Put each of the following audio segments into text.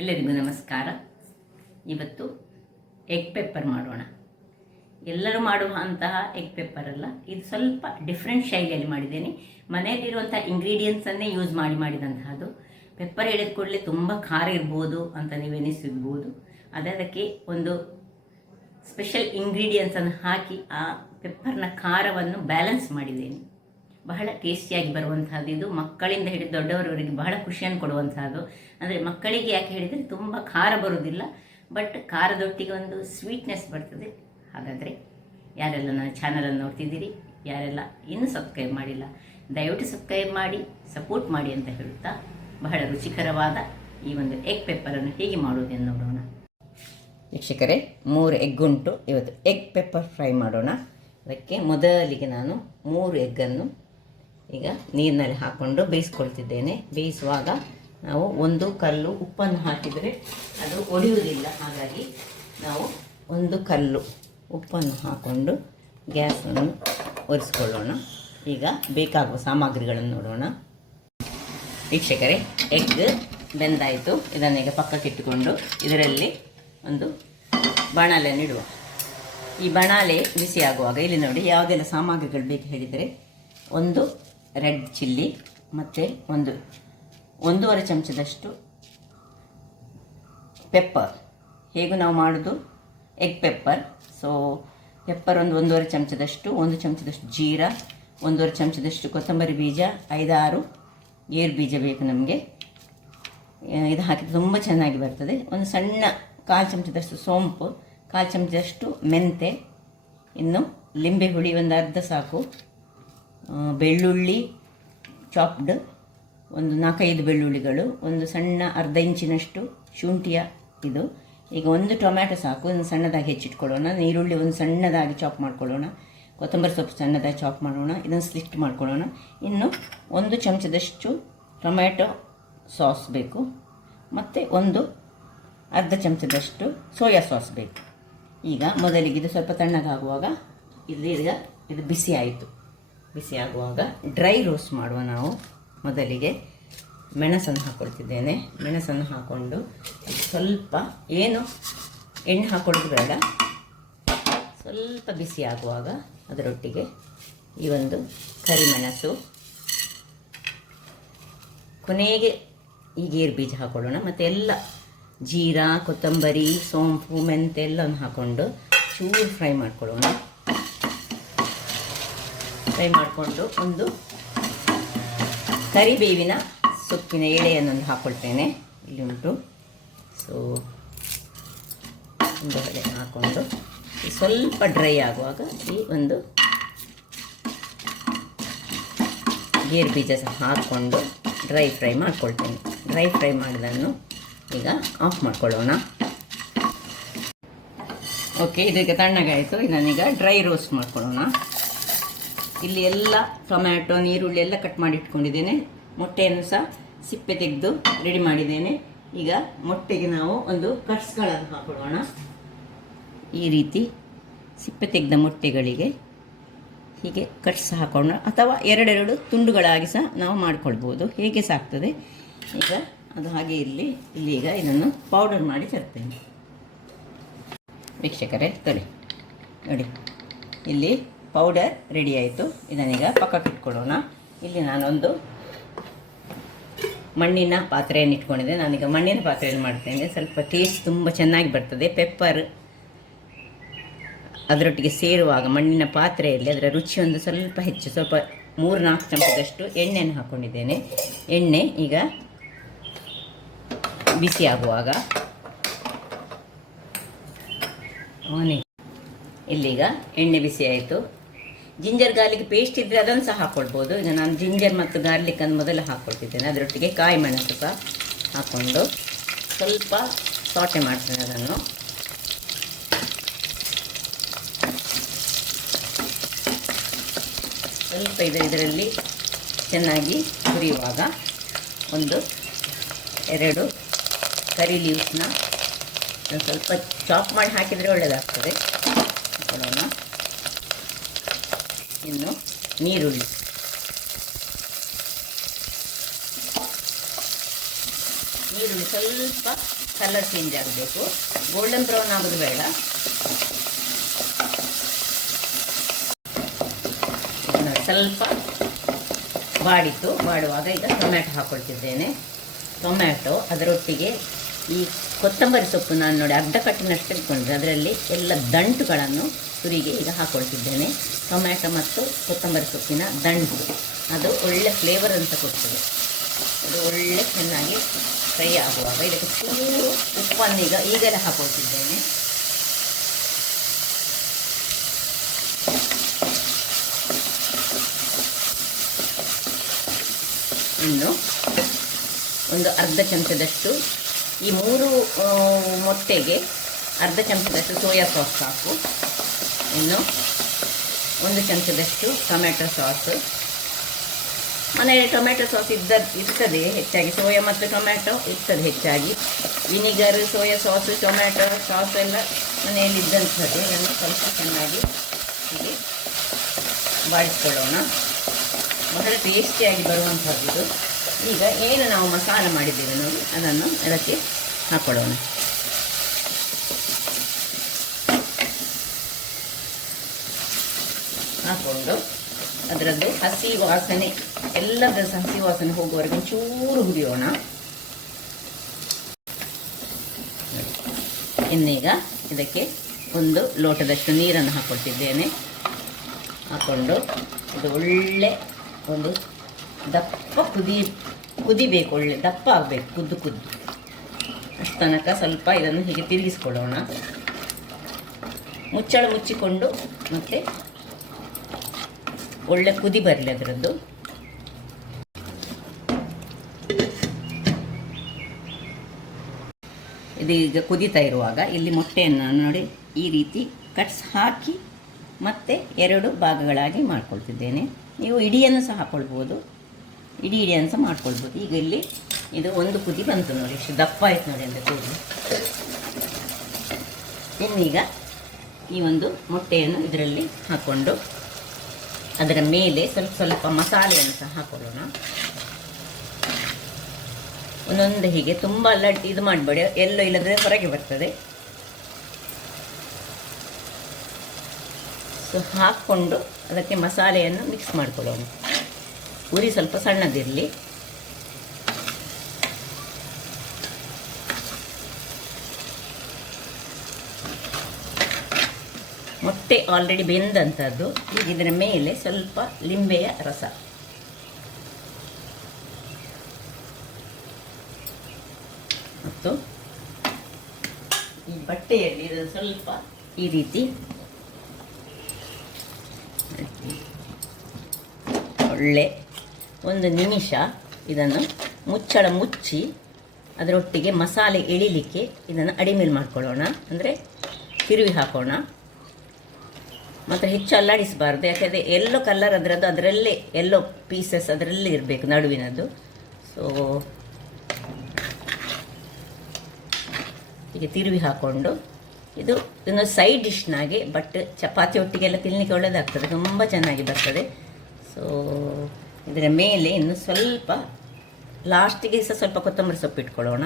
ಎಲ್ಲರಿಗೂ ನಮಸ್ಕಾರ. ಇವತ್ತು ಎಗ್ ಪೆಪ್ಪರ್ ಮಾಡೋಣ. ಎಲ್ಲರೂ ಮಾಡುವಂತಹ ಎಗ್ ಪೆಪ್ಪರ್ ಅಲ್ಲ, ಇದು ಸ್ವಲ್ಪ ಡಿಫ್ರೆಂಟ್ ಶೈಲಿಯಲ್ಲಿ ಮಾಡಿದ್ದೇನೆ. ಮನೆಯಲ್ಲಿರುವಂಥ ಇಂಗ್ರೀಡಿಯೆಂಟ್ಸನ್ನೇ ಯೂಸ್ ಮಾಡಿದಂತಹದ್ದು. ಪೆಪ್ಪರ್ ಹೇಳಿದ ಕೂಡಲೇ ತುಂಬ ಖಾರ ಇರ್ಬೋದು ಅಂತ ನೀವು ಎನಿಸಿರ್ಬೋದು. ಅದಕ್ಕೆ ಒಂದು ಸ್ಪೆಷಲ್ ಇಂಗ್ರೀಡಿಯೆಂಟ್ಸನ್ನು ಹಾಕಿ ಆ ಪೆಪ್ಪರ್ನ ಖಾರವನ್ನು ಬ್ಯಾಲೆನ್ಸ್ ಮಾಡಿದ್ದೇನೆ. ಬಹಳ ಟೇಸ್ಟಿಯಾಗಿ ಬರುವಂತಹದ್ದು. ಇದು ಮಕ್ಕಳಿಂದ ಹಿಡಿದು ದೊಡ್ಡವರವರಿಗೆ ಬಹಳ ಖುಷಿಯನ್ನು ಕೊಡುವಂತಹದ್ದು. ಅಂದರೆ ಮಕ್ಕಳಿಗೆ ಯಾಕೆ ಹೇಳಿದರೆ ತುಂಬ ಖಾರ ಬರುವುದಿಲ್ಲ, ಬಟ್ ಖಾರದೊಟ್ಟಿಗೆ ಒಂದು ಸ್ವೀಟ್ನೆಸ್ ಬರ್ತದೆ. ಹಾಗಾದರೆ ಯಾರೆಲ್ಲ ನನ್ನ ಚಾನಲನ್ನು ನೋಡ್ತಿದ್ದೀರಿ, ಯಾರೆಲ್ಲ ಇನ್ನೂ ಸಬ್ಸ್ಕ್ರೈಬ್ ಮಾಡಿಲ್ಲ, ದಯವಿಟ್ಟು ಸಬ್ಸ್ಕ್ರೈಬ್ ಮಾಡಿ ಸಪೋರ್ಟ್ ಮಾಡಿ ಅಂತ ಹೇಳುತ್ತಾ ಬಹಳ ರುಚಿಕರವಾದ ಈ ಒಂದು ಎಗ್ ಪೆಪ್ಪರನ್ನು ಹೇಗೆ ಮಾಡುವುದೆಂದು ನೋಡೋಣ. ವೀಕ್ಷಕರೇ, 3 ಎಗ್ ಉಂಟು. ಇವತ್ತು ಎಗ್ ಪೆಪ್ಪರ್ ಫ್ರೈ ಮಾಡೋಣ. ಅದಕ್ಕೆ ಮೊದಲಿಗೆ ನಾನು 3 ಎಗ್ಗನ್ನು ಈಗ ನೀರಿನಲ್ಲಿ ಹಾಕ್ಕೊಂಡು ಬೇಯಿಸ್ಕೊಳ್ತಿದ್ದೇನೆ. ಬೇಯಿಸುವಾಗ ನಾವು ಒಂದು ಕಲ್ಲು ಉಪ್ಪನ್ನು ಹಾಕಿದರೆ ಅದು ಒಡೆಯುವುದಿಲ್ಲ. ಹಾಗಾಗಿ ನಾವು ಒಂದು ಕಲ್ಲು ಉಪ್ಪನ್ನು ಹಾಕ್ಕೊಂಡು ಗ್ಯಾಸನ್ನು ಒರೆಸ್ಕೊಳ್ಳೋಣ. ಈಗ ಬೇಕಾಗುವ ಸಾಮಗ್ರಿಗಳನ್ನು ನೋಡೋಣ. ವೀಕ್ಷಕರೇ, ಎಗ್ ಬೆಂದಾಯಿತು. ಇದನ್ನೀಗ ಪಕ್ಕಕ್ಕಿಟ್ಟುಕೊಂಡು ಇದರಲ್ಲಿ ಒಂದು ಬಾಣಲೆಯನ್ನು ಇಡುವ. ಈ ಬಾಣಲೆ ಬಿಸಿ ಆಗುವಾಗ ಇಲ್ಲಿ ನೋಡಿ ಯಾವುದೆಲ್ಲ ಸಾಮಗ್ರಿಗಳು ಬೇಕು ಹೇಳಿದರೆ, ಒಂದು ರೆಡ್ ಚಿಲ್ಲಿ ಮತ್ತು 1.5 ಚಮಚದಷ್ಟು ಪೆಪ್ಪರ್. ಹೇಗೂ ನಾವು ಮಾಡೋದು ಎಗ್ ಪೆಪ್ಪರ್. ಸೊ ಪೆಪ್ಪರ್ 1.5 ಚಮಚದಷ್ಟು, 1 ಚಮಚದಷ್ಟು ಜೀರಾ, 1.5 ಚಮಚದಷ್ಟು ಕೊತ್ತಂಬರಿ ಬೀಜ, 5-6 ಗೇರು ಬೀಜ ಬೇಕು ನಮಗೆ. ಇದು ಹಾಕಿದ್ರೆ ತುಂಬ ಚೆನ್ನಾಗಿ ಬರ್ತದೆ. ಒಂದು ಸಣ್ಣ 1/4 ಚಮಚದಷ್ಟು ಸೋಂಪು, 1/4 ಚಮಚದಷ್ಟು ಮೆಂತೆ, ಇನ್ನು ಲಿಂಬೆ ಹುಳಿ ಒಂದು ಅರ್ಧ ಸಾಕು, ಬೆಳ್ಳುಳ್ಳಿ ಚಾಪ್ಡ್ ಒಂದು 4-5 ಬೆಳ್ಳುಳ್ಳಿಗಳು, ಒಂದು ಸಣ್ಣ ಅರ್ಧ ಇಂಚಿನಷ್ಟು ಶುಂಠಿಯ ಇದು. ಈಗ ಒಂದು ಟೊಮ್ಯಾಟೊ ಸಾಕು, ಒಂದು ಸಣ್ಣದಾಗಿ ಹೆಚ್ಚಿಟ್ಕೊಳ್ಳೋಣ. ಈರುಳ್ಳಿ ಒಂದು ಸಣ್ಣದಾಗಿ ಚಾಪ್ ಮಾಡ್ಕೊಳ್ಳೋಣ. ಕೊತ್ತಂಬರಿ ಸೊಪ್ಪು ಸಣ್ಣದಾಗಿ ಚಾಪ್ ಮಾಡೋಣ. ಇದನ್ನು ಸ್ಲಿಟ್ ಮಾಡ್ಕೊಳ್ಳೋಣ. ಇನ್ನು 1 ಚಮಚದಷ್ಟು ಟೊಮ್ಯಾಟೊ ಸಾಸ್ ಬೇಕು, ಮತ್ತು ಒಂದು ಅರ್ಧ ಚಮಚದಷ್ಟು ಸೋಯಾ ಸಾಸ್ ಬೇಕು. ಈಗ ಮೊದಲಿಗೆ ಇದು ಸ್ವಲ್ಪ ತಣ್ಣಗಾಗುವಾಗ ಇದು ಬಿಸಿ ಆಯಿತು. ಬಿಸಿ ಆಗುವಾಗ ಡ್ರೈ ರೋಸ್ಟ್ ಮಾಡುವ. ನಾವು ಮೊದಲಿಗೆ ಮೆಣಸನ್ನು ಹಾಕ್ಕೊಳ್ತಿದ್ದೇನೆ. ಮೆಣಸನ್ನು ಹಾಕ್ಕೊಂಡು ಸ್ವಲ್ಪ ಏನು ಎಣ್ಣೆ ಹಾಕ್ಕೊಳ್ಳೋದು ಬೇಡ, ಸ್ವಲ್ಪ ಬಿಸಿ ಆಗುವಾಗ ಅದರೊಟ್ಟಿಗೆ ಈ ಒಂದು ಕರಿಮೆಣಸು, ಕೊನೆಗೆ ಈ ಗೇರು ಬೀಜ ಹಾಕ್ಕೊಳ್ಳೋಣ. ಮತ್ತು ಎಲ್ಲ ಜೀರಾ, ಕೊತ್ತಂಬರಿ, ಸೋಂಪು, ಮೆಂತೆ ಎಲ್ಲವನ್ನು ಹಾಕ್ಕೊಂಡು ಚೂರು ಫ್ರೈ ಮಾಡ್ಕೊಳ್ಳೋಣ. ಫ್ರೈ ಮಾಡಿಕೊಂಡು ಒಂದು ಕರಿಬೇವಿನ ಸೊಪ್ಪಿನ ಎಳೆಯನ್ನೊಂದು ಹಾಕ್ಕೊಳ್ತೇನೆ. ಇಲ್ಲಿ ಉಂಟು. ಸೊ ಒಂದು ಎಳೆ ಹಾಕ್ಕೊಂಡು ಸ್ವಲ್ಪ ಡ್ರೈ ಆಗುವಾಗ ಈ ಒಂದು ಗೇರು ಬೀಜ ಸಹ ಹಾಕ್ಕೊಂಡು ಡ್ರೈ ಫ್ರೈ ಮಾಡ್ಕೊಳ್ತೇನೆ. ಡ್ರೈ ಫ್ರೈ ಮಾಡಿದನ್ನು ಈಗ ಆಫ್ ಮಾಡ್ಕೊಳ್ಳೋಣ. ಓಕೆ, ಇದಕ್ಕೆ ತಣ್ಣಗಾಯಿತು. ಇದನ್ನೀಗ ಡ್ರೈ ರೋಸ್ಟ್ ಮಾಡ್ಕೊಳ್ಳೋಣ. ಇಲ್ಲಿ ಎಲ್ಲ ಟೊಮ್ಯಾಟೊ, ಈರುಳ್ಳಿ ಎಲ್ಲ ಕಟ್ ಮಾಡಿ ಇಟ್ಕೊಂಡಿದ್ದೇನೆ. ಮೊಟ್ಟೆಯನ್ನು ಸಹ ಸಿಪ್ಪೆ ತೆಗೆದು ರೆಡಿ ಮಾಡಿದ್ದೇನೆ. ಈಗ ಮೊಟ್ಟೆಗೆ ನಾವು ಒಂದು ಕಟ್ಸ್ಗಳನ್ನು ಹಾಕೊಳ್ಳೋಣ. ಈ ರೀತಿ ಸಿಪ್ಪೆ ತೆಗೆದ ಮೊಟ್ಟೆಗಳಿಗೆ ಹೀಗೆ ಕಟ್ಸ್ ಹಾಕೋಣ, ಅಥವಾ 2 ತುಂಡುಗಳಾಗಿ ಸಹ ನಾವು ಮಾಡ್ಕೊಳ್ಬೋದು, ಹೇಗೆ ಸಾಕ್ತದೆ. ಈಗ ಅದು ಹಾಗೆ ಇಲ್ಲಿ ಈಗ ಇದನ್ನು ಪೌಡರ್ ಮಾಡಿ ತರ್ತೇನೆ. ವೀಕ್ಷಕರೇ ನೋಡಿ, ಇಲ್ಲಿ ಪೌಡರ್ ರೆಡಿ ಆಯಿತು. ಇದನ್ನೀಗ ಪಕ್ಕಕ್ಕೆ ಇಟ್ಕೊಳ್ಳೋಣ. ಇಲ್ಲಿ ನಾನೊಂದು ಮಣ್ಣಿನ ಪಾತ್ರೆಯನ್ನು ಇಟ್ಕೊಂಡಿದ್ದೆ. ನಾನೀಗ ಮಣ್ಣಿನ ಪಾತ್ರೆಯನ್ನು ಮಾಡ್ತೇನೆ. ಸ್ವಲ್ಪ ಟೇಸ್ಟ್ ತುಂಬ ಚೆನ್ನಾಗಿ ಬರ್ತದೆ. ಪೆಪ್ಪರ್ ಅದರೊಟ್ಟಿಗೆ ಸೇರುವಾಗ ಮಣ್ಣಿನ ಪಾತ್ರೆಯಲ್ಲಿ ಅದರ ರುಚಿ ಒಂದು ಸ್ವಲ್ಪ ಹೆಚ್ಚು. ಸ್ವಲ್ಪ 3-4 ಚಮಚದಷ್ಟು ಎಣ್ಣೆಯನ್ನು ಹಾಕ್ಕೊಂಡಿದ್ದೇನೆ. ಎಣ್ಣೆ ಈಗ ಬಿಸಿ ಆಗುವಾಗ ಇಲ್ಲೀಗ ಎಣ್ಣೆ ಬಿಸಿ ಆಯಿತು. ಜಿಂಜರ್ ಗಾರ್ಲಿಕ್ ಪೇಸ್ಟ್ ಇದ್ದರೆ ಅದನ್ನು ಸಹ ಹಾಕ್ಕೊಳ್ಬೋದು. ಈಗ ನಾನು ಜಿಂಜರ್ ಮತ್ತು ಗಾರ್ಲಿಕ್ಕನ್ನು ಮೊದಲು ಹಾಕ್ಕೊಳ್ತಿದ್ದೇನೆ. ಅದರೊಟ್ಟಿಗೆ ಕಾಯಿ ಮೆಣಸು ಸಹ ಹಾಕ್ಕೊಂಡು ಸ್ವಲ್ಪ ಸಾಟೆ ಮಾಡ್ತೇನೆ. ಅದನ್ನು ಸ್ವಲ್ಪ ಇದರಲ್ಲಿ ಚೆನ್ನಾಗಿ ಹುರಿಯುವಾಗ 1-2 ಕರಿ ಲೀವ್ಸ್ನ ಸ್ವಲ್ಪ ಚಾಪ್ ಮಾಡಿ ಹಾಕಿದರೆ ಒಳ್ಳೆಯದಾಗ್ತದೆ. ಹಾಕೊಳ್ಳೋಣ. ಇನ್ನು ನೀರುಳ್ಳಿ ಸ್ವಲ್ಪ ಕಲರ್ ಚೇಂಜ್ ಆಗಬೇಕು, ಗೋಲ್ಡನ್ ಬ್ರೌನ್ ಆಗೋದು ಬೇಡ. ಸ್ವಲ್ಪ ಬಾಡುವಾಗ ಈಗ ಟೊಮ್ಯಾಟೊ ಹಾಕ್ಕೊಳ್ತಿದ್ದೇನೆ. ಟೊಮ್ಯಾಟೊ ಅದರೊಟ್ಟಿಗೆ ಈ ಕೊತ್ತಂಬರಿ ಸೊಪ್ಪು ನಾನು ನೋಡಿ ಅರ್ಧ ಕಟ್ಟಿನಷ್ಟು ಇಟ್ಕೊಂಡ್ರೆ ಅದರಲ್ಲಿ ಎಲ್ಲ ದಂಟುಗಳನ್ನು ತುರಿಗೆ ಈಗ ಹಾಕ್ಕೊಳ್ತಿದ್ದೇನೆ. ಟೊಮ್ಯಾಟೊ ಮತ್ತು ಕೊತ್ತಂಬರಿ ಸೊಪ್ಪಿನ ದಂಟು ಅದು ಒಳ್ಳೆ ಫ್ಲೇವರ್ ಅಂತ ಕೊಡ್ತದೆ. ಅದು ಒಳ್ಳೆ ಚೆನ್ನಾಗಿ ಫ್ರೈ ಆಗುವಾಗ ಇದಕ್ಕೆ ಚೂರು ಉಪ್ಪನ್ನೀಗ ಈಗಲೇ ಹಾಕ್ಕೊಳ್ತಿದ್ದೇನೆ. ಇನ್ನು ಒಂದು ಅರ್ಧ ಚಮಚದಷ್ಟು ಈ 3 ಮೊಟ್ಟೆಗೆ ಅರ್ಧ ಚಮಚದಷ್ಟು ಸೋಯಾ ಸಾಸ್ ಸಾಕು. ಇನ್ನು 1 ಚಮಚದಷ್ಟು ಟೊಮ್ಯಾಟೊ ಸಾಸು. ಮನೆಯಲ್ಲಿ ಟೊಮ್ಯಾಟೊ ಸಾಸ್ ಇರ್ತದೆ ಹೆಚ್ಚಾಗಿ, ಸೋಯಾ ಮತ್ತು ಟೊಮ್ಯಾಟೊ ಇರ್ತದೆ ಹೆಚ್ಚಾಗಿ. Vinegar, soya sauce, tomato sauce ಎಲ್ಲ ಮನೆಯಲ್ಲಿ ಇದ್ದಂಥದ್ದು. ಇದನ್ನು ಸ್ವಲ್ಪ ಚೆನ್ನಾಗಿ ಹೀಗೆ ಬಾಡಿಸ್ಕೊಳ್ಳೋಣ. ಬಹಳ ಟೇಸ್ಟಿಯಾಗಿ ಬರುವಂಥದ್ದು. ಈಗ ಏನು ನಾವು ಮಸಾಲೆ ಮಾಡಿದ್ದೇವೆ ನೋಡಿ ಅದನ್ನು ಅದಕ್ಕೆ ಹಾಕ್ಕೊಳ್ಳೋಣ. ಹಾಕ್ಕೊಂಡು ಅದರದ್ದು ಹಸಿ ವಾಸನೆ ಎಲ್ಲದರ ಹಸಿ ವಾಸನೆ ಹೋಗುವವರೆಗೆ ಚೂರು ಹುರಿಯೋಣ. ಇನ್ನೀಗ ಇದಕ್ಕೆ 1 ಲೋಟದಷ್ಟು ನೀರನ್ನು ಹಾಕ್ಕೊಳ್ತಿದ್ದೇನೆ. ಹಾಕ್ಕೊಂಡು ಇದು ಒಳ್ಳೆ ಒಂದು ದಪ್ಪ ಕುದಿಬೇಕು, ಒಳ್ಳೆ ದಪ್ಪ ಆಗಬೇಕು, ಕುದ್ದು ಅಷ್ಟು ತನಕ ಸ್ವಲ್ಪ ಇದನ್ನು ಹೀಗೆ ತಿರುಗಿಸ್ಕೊಳ್ಳೋಣ. ಮುಚ್ಚಳ ಮುಚ್ಚಿಕೊಂಡು ಮತ್ತೆ ಒಳ್ಳೆ ಕುದಿ ಬರಲಿ ಅದರದ್ದು. ಇದೀಗ ಕುದೀತಾ ಇರುವಾಗ ಇಲ್ಲಿ ಮೊಟ್ಟೆಯನ್ನು ನೋಡಿ ಈ ರೀತಿ ಕಟ್ಸ್ ಹಾಕಿ ಮತ್ತೆ 2 ಭಾಗಗಳಾಗಿ ಮಾಡ್ಕೊಳ್ತಿದ್ದೇನೆ. ನೀವು ಇಡಿಯನ್ನು ಸಹ ಹಾಕ್ಕೊಳ್ಬೋದು, ಇಡಿಯನ್ನು ಸಹ ಮಾಡ್ಕೊಳ್ಬೋದು. ಈಗ ಇಲ್ಲಿ ಇದು 1 ಕುದಿ ಬಂತು ನೋಡಿ, ಎಷ್ಟು ದಪ್ಪ ಆಯ್ತು ನೋಡಿ ಅಂದರೆ ಕೂದಲು. ಇನ್ನೀಗ ಈ ಒಂದು ಮೊಟ್ಟೆಯನ್ನು ಇದರಲ್ಲಿ ಹಾಕ್ಕೊಂಡು ಅದರ ಮೇಲೆ ಸ್ವಲ್ಪ ಮಸಾಲೆಯನ್ನು ಸಹ ಹಾಕೊಳ್ಳೋಣ. ಒಂದೊಂದು ಹೀಗೆ ತುಂಬ ಇದು ಮಾಡಬೇಡಿ, ಎಲ್ಲೋ ಇಲ್ಲದ್ರೆ ಹೊರಗೆ ಬರ್ತದೆ. ಸೊ ಹಾಕ್ಕೊಂಡು ಅದಕ್ಕೆ ಮಸಾಲೆಯನ್ನು ಮಿಕ್ಸ್ ಮಾಡ್ಕೊಳ್ಳೋಣ. ಉರಿ ಸ್ವಲ್ಪ ಸಣ್ಣದಿರಲಿ. ಮೊಟ್ಟೆ ಆಲ್ರೆಡಿ ಬೆಂದಂಥದ್ದು. ಈಗ ಇದರ ಮೇಲೆ ಸ್ವಲ್ಪ ಲಿಂಬೆಯ ರಸ ಮತ್ತು ಈ ಬಟ್ಟೆಯಲ್ಲಿ ಇದು ಸ್ವಲ್ಪ ಈ ರೀತಿ ಒಳ್ಳೆ 1 ನಿಮಿಷ ಇದನ್ನು ಮುಚ್ಚಳ ಮುಚ್ಚಿ ಅದರೊಟ್ಟಿಗೆ ಮಸಾಲೆ ಎಳಿಲಿಕ್ಕೆ ಇದನ್ನು ಅಡಿಮೇಲೆ ಮಾಡ್ಕೊಳ್ಳೋಣ. ಅಂದರೆ ತಿರುವಿ ಹಾಕೋಣ. ಮತ್ತು ಹೆಚ್ಚು ಅಲ್ಲಾಡಿಸಬಾರ್ದು, ಯಾಕೆಂದರೆ ಎಲ್ಲೋ ಕಲರ್ ಅದರದ್ದು ಅದರಲ್ಲೇ ಎಲ್ಲೋ ಪೀಸಸ್ ಅದರಲ್ಲೇ ಇರಬೇಕು ನಡುವಿನದ್ದು. ಸೊ ಹೀಗೆ ತಿರುವಿ ಹಾಕ್ಕೊಂಡು ಇದು ಇನ್ನೊಂದು ಸೈಡ್ ಡಿಶ್ನಾಗೆ, ಬಟ್ ಚಪಾತಿ ಒಟ್ಟಿಗೆಲ್ಲ ತಿನ್ನಲಿಕ್ಕೆ ಒಳ್ಳೆಯದಾಗ್ತದೆ, ತುಂಬ ಚೆನ್ನಾಗಿ ಬರ್ತದೆ. ಸೊ ಇದರ ಮೇಲೆ ಇನ್ನು ಸ್ವಲ್ಪ ಲಾಸ್ಟಿಗೆ ಸಹ ಸ್ವಲ್ಪ ಕೊತ್ತಂಬರಿ ಸೊಪ್ಪು ಇಟ್ಕೊಳ್ಳೋಣ.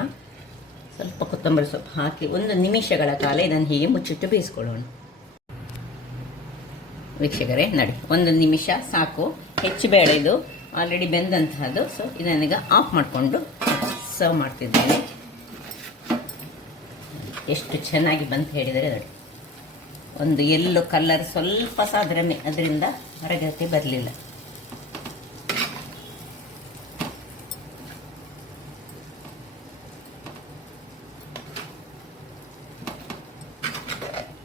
ಸ್ವಲ್ಪ ಕೊತ್ತಂಬರಿ ಸೊಪ್ಪು ಹಾಕಿ 1 ನಿಮಿಷಗಳ ಕಾಲ ಇದನ್ನು ಹೀಗೆ ಮುಚ್ಚಿಟ್ಟು ಬೇಯಿಸ್ಕೊಳ್ಳೋಣ. ವೀಕ್ಷಕರೇ ನೋಡಿ, 1 ನಿಮಿಷ ಸಾಕು, ಹೆಚ್ಚು ಬೇಡ, ಇದು ಆಲ್ರೆಡಿ ಬೆಂದಂತಹದ್ದು. ಸೊ ಇದನ್ನೀಗ ಆಫ್ ಮಾಡಿಕೊಂಡು ಸರ್ವ್ ಮಾಡ್ತಿದ್ದೇನೆ. ಎಷ್ಟು ಚೆನ್ನಾಗಿ ಬಂತು ಹೇಳಿದರೆ ನೋಡಿ, ಒಂದು ಎಲ್ಲೋ ಕಲರ್ ಸ್ವಲ್ಪ ಸಹ ಅದರಿಂದ ಹೊರಗಕ್ಕೆ ಬರಲಿಲ್ಲ.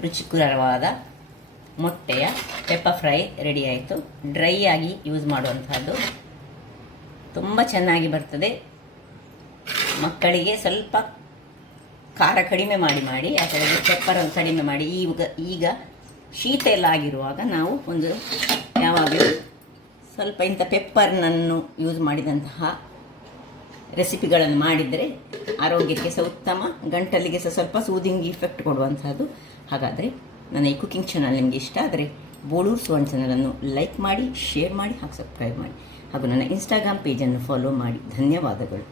ರುಚಿಕರವಾದ ಮೊಟ್ಟೆಯ ಪೆಪ್ಪರ್ ಫ್ರೈ ರೆಡಿ ಆಯಿತು. ಡ್ರೈ ಆಗಿ ಯೂಸ್ ಮಾಡುವಂಥದ್ದು, ತುಂಬ ಚೆನ್ನಾಗಿ ಬರ್ತದೆ. ಮಕ್ಕಳಿಗೆ ಸ್ವಲ್ಪ ಖಾರ ಕಡಿಮೆ ಮಾಡಿ ಯಾಕಂದರೆ ಪೆಪ್ಪರ್ ಕಡಿಮೆ ಮಾಡಿ. ಈಗ ಶೀತ ಎಲ್ಲ ಆಗಿರುವಾಗ ನಾವು ಯಾವಾಗಲೂ ಸ್ವಲ್ಪ ಇಂಥ ಪೆಪ್ಪರ್ನನ್ನು ಯೂಸ್ ಮಾಡಿದಂತಹ ರೆಸಿಪಿಗಳನ್ನು ಮಾಡಿದರೆ ಆರೋಗ್ಯಕ್ಕೆ ಸಹ ಉತ್ತಮ, ಗಂಟಲಿಗೆ ಸಹ ಸ್ವಲ್ಪ ಸೂದಿಂಗ್ ಇಫೆಕ್ಟ್ ಕೊಡುವಂಥದ್ದು. ಹಾಗಾದರೆ ನನ್ನ ಈ ಕುಕಿಂಗ್ ಚಾನಲ್ ನಿಮಗೆ ಇಷ್ಟ ಆದರೆ ಬೋಳೂರು ಸುವರ್ಣ ಚಾನಲನ್ನು ಲೈಕ್ ಮಾಡಿ, ಶೇರ್ ಮಾಡಿ ಹಾಗೂ ಸಬ್ಸ್ಕ್ರೈಬ್ ಮಾಡಿ ಹಾಗೂ ನನ್ನ ಇನ್ಸ್ಟಾಗ್ರಾಮ್ ಪೇಜನ್ನು ಫಾಲೋ ಮಾಡಿ. ಧನ್ಯವಾದಗಳು.